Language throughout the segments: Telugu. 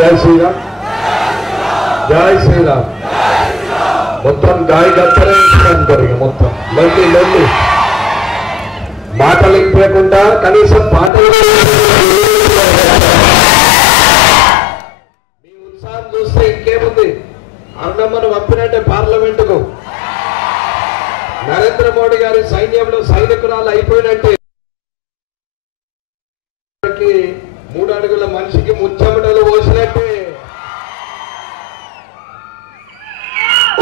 జై శ్రీరామ్, జై శ్రీరామ్. మొత్తం గాయ గచ్చరేస్తారు మొత్తం లొల్లి లొల్లి మాటలు ఇప్పకుండా కనీసం పాటలు. మీ ఉత్సాహం చూస్తే ఇంకేముంది, అరుణమ్మను పంపినట్టే పార్లమెంటుకు. నరేంద్ర మోడీ గారి సైన్యంలో సైనికురాలు అయిపోయినట్టే. 3 అడుగుల మనిషికి ముచ్చమటలు పోసినట్టే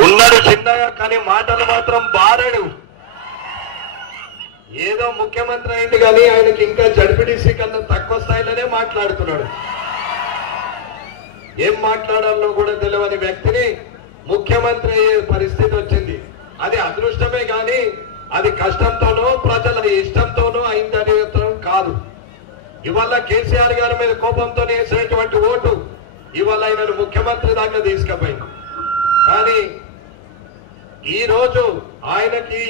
ఉన్నాడు చిన్నగా, కానీ మాటలు మాత్రం బారడు. ఏదో ముఖ్యమంత్రి అయింది కానీ ఆయనకి ఇంకా జడ్పీటీసీ కన్నా తక్కువ స్థాయిలోనే మాట్లాడుతున్నాడు. ఏం మాట్లాడాలో కూడా తెలియని వ్యక్తిని ముఖ్యమంత్రి అయ్యే పరిస్థితి వచ్చింది. అది అదృష్టమే కానీ అది కష్టంతోనో ప్రజల ఇష్టంతోనో అయిందని కాదు. ఇవాళ కేసీఆర్ గారి మీద కోపంతో వేసినటువంటి ఓటు ఇవాళ ఆయనను ముఖ్యమంత్రి దాకా తీసుకుపోయింది. కానీ ఈ రోజు ఆయనకి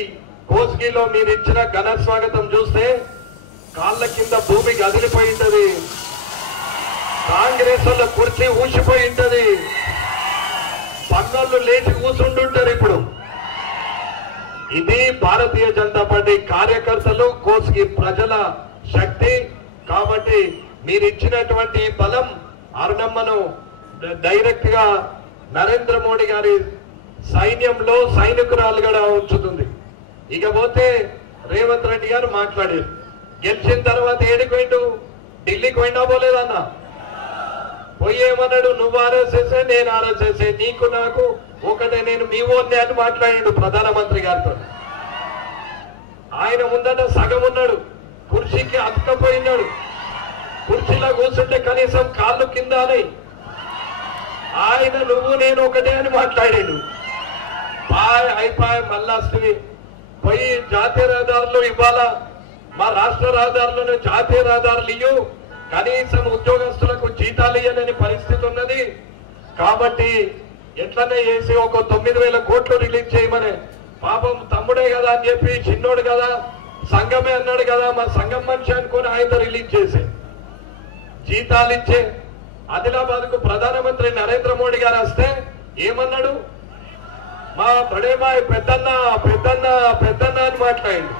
కోస్గిలో మీరు ఇచ్చిన ఘన స్వాగతం చూస్తే కాళ్ళ కింద భూమి కదిలిపోయి ఉంటది, కాంగ్రెస్ వాళ్ళ కుర్చీ ఊసిపోయి ఉంటది, పన్నోళ్ళు లేచి కూర్చుంటుంటారు. ఇప్పుడు ఇది భారతీయ జనతా పార్టీ కార్యకర్తలు, కోస్గి ప్రజల శక్తి. కాబట్టి మీరు ఇచ్చినటువంటి బలం అరుణమ్మను డైరెక్ట్ గా నరేంద్ర మోడీ గారి సైన్యంలో సైనికురాలుగా ఉంచుతుంది. ఇకపోతే రేవంత్ రెడ్డి గారు మాట్లాడారు. గెలిచిన తర్వాత ఏడికి పోయిండు? ఢిల్లీకి పోయినా పోలేదన్నా. పోయి ఏమన్నాడు? నువ్వు ఆర్ఎస్ఎస్ఏ, నేను ఆర్ఎస్ఎస్ఏ, నీకు నాకు ఒకటే, నేను మీ ఓన్నే అని మాట్లాడాడు ప్రధానమంత్రి గారితో. ఆయన ముందట సగం ఉన్నాడు, కుర్చీకి అతుకపోయినాడు. కుర్చీలో కూర్చుంటే కనీసం కాళ్ళు కింద అని ఆయన నువ్వు నేను ఒకటే అని మాట్లాడాడు. అయిపోయి మళ్ళీ పోయి జాతీయ రహదారులు ఇవ్వాలా, మా రాష్ట్ర రహదారులను జాతీయ రహదారులు ఇయ్యు, కనీసం ఉద్యోగస్తులకు జీతాలు ఇయ్యలేని పరిస్థితి ఉన్నది. కాబట్టి ఎట్లనే చేసి ఒక 9,000 కోట్లు రిలీజ్ చేయమని, పాపం తమ్ముడే కదా అని చెప్పి, చిన్నోడు కదా, సంఘమే అన్నాడు కదా, మా సంఘం మనిషి అనుకుని ఆయన రిలీజ్ చేసే జీతాలు ఇచ్చే. ఆదిలాబాద్ కు ప్రధానమంత్రి నరేంద్ర మోడీ గారు వస్తే ఏమన్నాడు? మా బడేమాయ్ పెద్దన్న పెద్దన్న పెద్దన్న అని మాట్లాడిండు.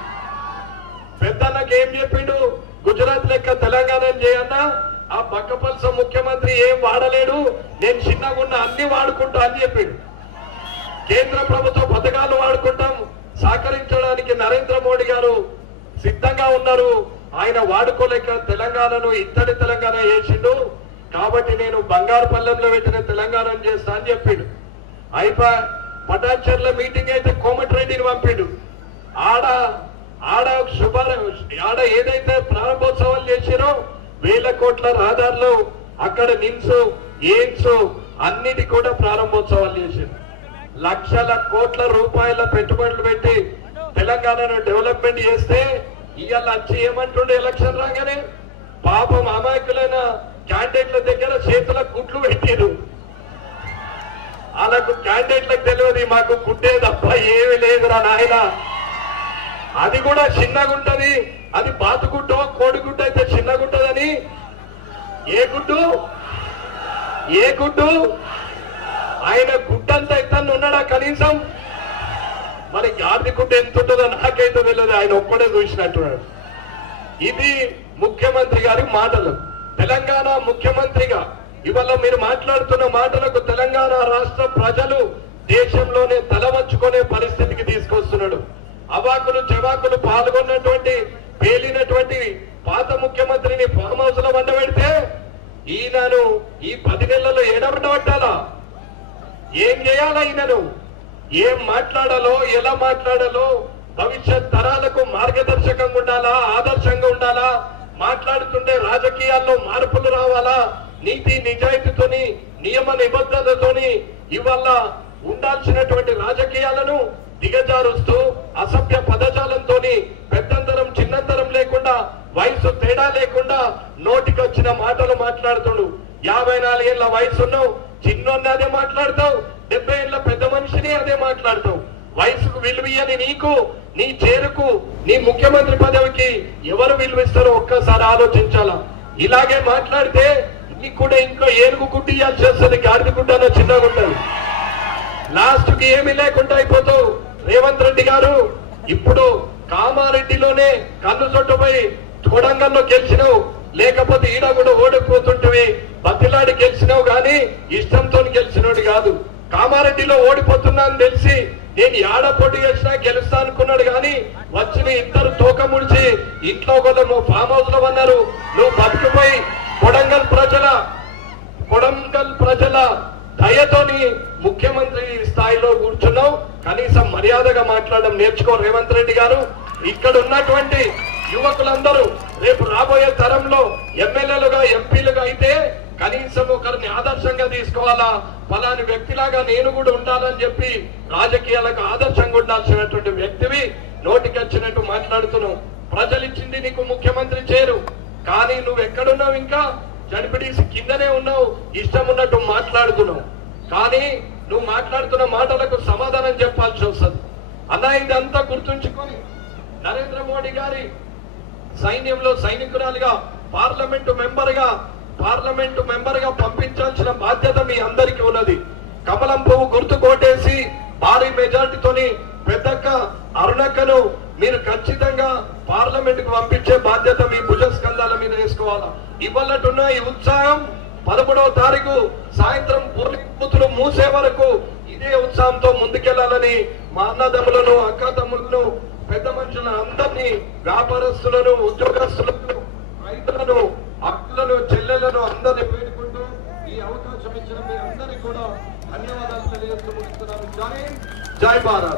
పెద్దన్నకి ఏం చెప్పిండు? గుజరాత్ లెక్క తెలంగాణ చేయన్నా, ఆ బక్కపల్స ముఖ్యమంత్రి ఏం వాడలేడు, నేను చిన్నగా ఉన్న అన్ని వాడుకుంటా అని చెప్పిండు. కేంద్ర ప్రభుత్వ పథకాలు వాడుకుంటాం, సహకరించడానికి నరేంద్ర మోడీ గారు సిద్ధంగా ఉన్నారు. ఆయన వాడుకోలేక తెలంగాణను ఇత్తడి తెలంగాణ చేసిండు. కాబట్టి నేను బంగారు పల్లెంలో పెట్టిన తెలంగాణను చేస్తా అని చెప్పిండు. పటాచర్ల మీటింగ్ అయితే కోమటిరెడ్డిని పంపిండు. ఆడ ఏదైతే ప్రారంభోత్సవాలు చేసిరో 1,000 కోట్ల రహదారులు, అక్కడ నిమ్స్, ఎయిమ్స్ అన్నిటి కూడా ప్రారంభోత్సవాలు చేసిండు. లక్షల కోట్ల రూపాయల పెట్టుబడులు పెట్టి తెలంగాణను డెవలప్మెంట్ చేస్తే ఇవాళ వచ్చి ఏమంటుండే ఎలక్షన్ రాగానే పాపం అమాయకులైన క్యాండిడేట్ల దగ్గర చేతుల గుడ్లు పెట్టారు. వాళ్ళకు క్యాండిడేట్లకు తెలియదు మాకు గుడ్డే తప్ప ఏమి లేదురా నాయన, అది కూడా చిన్నగా ఉంటది, అది బాతుగుడ్డో కోడిగుడ్డు అయితే చిన్నగా ఉంటదని. ఏ గుడ్డు ఆయన గుడ్డంతా ఎత్తను ఉన్నాడా కనీసం? మరి గాది గుడ్డ ఎంత ఉంటుందో నాకైతే తెలియదు, ఆయన ఒక్కడే చూసినట్టున్నాడు. ఇది ముఖ్యమంత్రి గారి మాటలు. తెలంగాణ ముఖ్యమంత్రిగా ఇవాళ మీరు మాట్లాడుతున్న మాటలకు తెలంగాణ రాష్ట్ర ప్రజలు దేశంలోనే తలవంచుకునే పరిస్థితికి తీసుకొస్తున్నాడు. అవాకులు చెవాకులు పాల్గొన్నటువంటి పేలినటువంటి పాత ముఖ్యమంత్రిని ఫామ్ హౌస్ లో వండబెడితే ఈయనను ఈ 10 నెలల్లో ఎడబెట్టబట్టాలా? ఏం చేయాలా? ఈయనను ఏం మాట్లాడాలో, ఎలా మాట్లాడాలో, భవిష్యత్ తరాలకు మార్గదర్శకంగా ఉండాలా, ఆదర్శంగా ఉండాలా, మాట్లాడుతుంటే రాజకీయాల్లో మార్పులు రావాలా, నీతి నిజాయితీతోని నియమ నిబద్ధతతోని ఇవాళ ఉండాల్సినటువంటి రాజకీయాలను దిగజారుస్తూ అసభ్య పదజాలంతో పెద్దంతరం చిన్నంతరం లేకుండా వయసు తేడా లేకుండా నోటికొచ్చిన మాటలు మాట్లాడుతాడు. 54 ఏళ్ల వయసున్నావు, చిన్నోన్ని అదే మాట్లాడతావు, 70 ఏళ్ల పెద్ద మనిషిని అదే మాట్లాడతావు. వయసుకు విలువని నీకు, నీ చేరుకు, నీ ముఖ్యమంత్రి పదవికి ఎవరు విలువిస్తారో ఒక్కసారి ఆలోచించాలా. ఇలాగే మాట్లాడితే నీకు కూడా ఇంకా ఏనుగు గుడ్డి ఇవ్వాల్సి వస్తుంది, గాడిద గుడ్డ చిన్నగా ఉంటుంది. లాస్ట్ కి ఏమీ లేకుండా అయిపోతావు. రేవంత్ రెడ్డి గారు ఇప్పుడు కామారెడ్డిలోనే కన్ను చుట్టుపోయి కొడంగల్లో గెలిచినావు, లేకపోతే ఈడ కూడా ఓడిపోతుంటివి, బతిలాడి గెలిచినావు గాని ఇష్టంతో గెలిచినోడు కాదు. కామారెడ్డిలో ఓడిపోతున్నా అని తెలిసి నేను ఏడ పోటీ చేసినా గెలుస్తా అనుకున్నాడు గాని వచ్చిన ఇద్దరు తోక ముడిచి ఇంట్లో కూడా నువ్వు ఫామ్ హౌస్ లో ఉన్నారు. నువ్వు బతికిపోయి కొడంగల్ ప్రజల దయతోని ముఖ్యమంత్రి స్థాయిలో కూర్చున్నావు. కనీసం మర్యాదగా మాట్లాడడం నేర్చుకో రేవంత్ రెడ్డి గారు. ఇక్కడ ఉన్నటువంటి యువకులందరూ రేపు రాబోయే తరంలో ఎమ్మెల్యేలుగా ఎంపీలుగా అయితే కనీసం ఒకరిని ఆదర్శంగా తీసుకోవాలా, ఫలాని వ్యక్తిలాగా నేను కూడా ఉండాలని చెప్పి రాజకీయాలకు ఆదర్శంగా ఉండాల్సినటువంటి వ్యక్తివి నోటికి వచ్చినట్టు మాట్లాడుతున్నావు. ప్రజలు ఇచ్చింది నీకు ముఖ్యమంత్రి చేరు, కానీ నువ్వు ఎక్కడున్నావు? ఇంకా జడ్పీటీసీ కిందనే ఉన్నావు, ఇష్టం ఉన్నట్టు మాట్లాడుతున్నావు. కానీ నువ్వు మాట్లాడుతున్న మాటలకు సమాధానం చెప్పాల్సి వస్తుంది. అన్న ఇదంతా గుర్తుంచుకొని నరేంద్ర మోడీ గారి సైన్యంలో సైనికురాలుగా పార్లమెంటు మెంబర్ గా పంపించాల్సిన బాధ్యత మీ అందరికీ ఉన్నది. కమలం పువ్వు గుర్తు కోటేసి భారీ మెజార్టీతోని పెద్దక్క అరుణక్కను మీరు ఖచ్చితంగా పార్లమెంట్ కు పంపించే బాధ్యత మీ భుజస్కంధాల మీద వేసుకోవాలా. ఇవ్వాలటున్న ఈ ఉత్సాహం 11వ తారీఖు సాయంత్రం బూతులు మూసే వరకు ఇదే ఉత్సాహంతో ముందుకెళ్లాలని మా అన్నదమ్ములను, అక్క తమ్ములను, పెద్ద మనుషులను అందరినీ, వ్యాపారస్తులను, ఉద్యోగస్తులను, రైతులను, అక్కలను, చెల్లెలను అందరినీ వేడుకుంటూ ఈ అవకాశం ఇచ్చిన మీ అందరికీ కూడా ధన్యవాదాలు తెలియజేస్తూ ముగిస్తున్నాను. జై భారత్.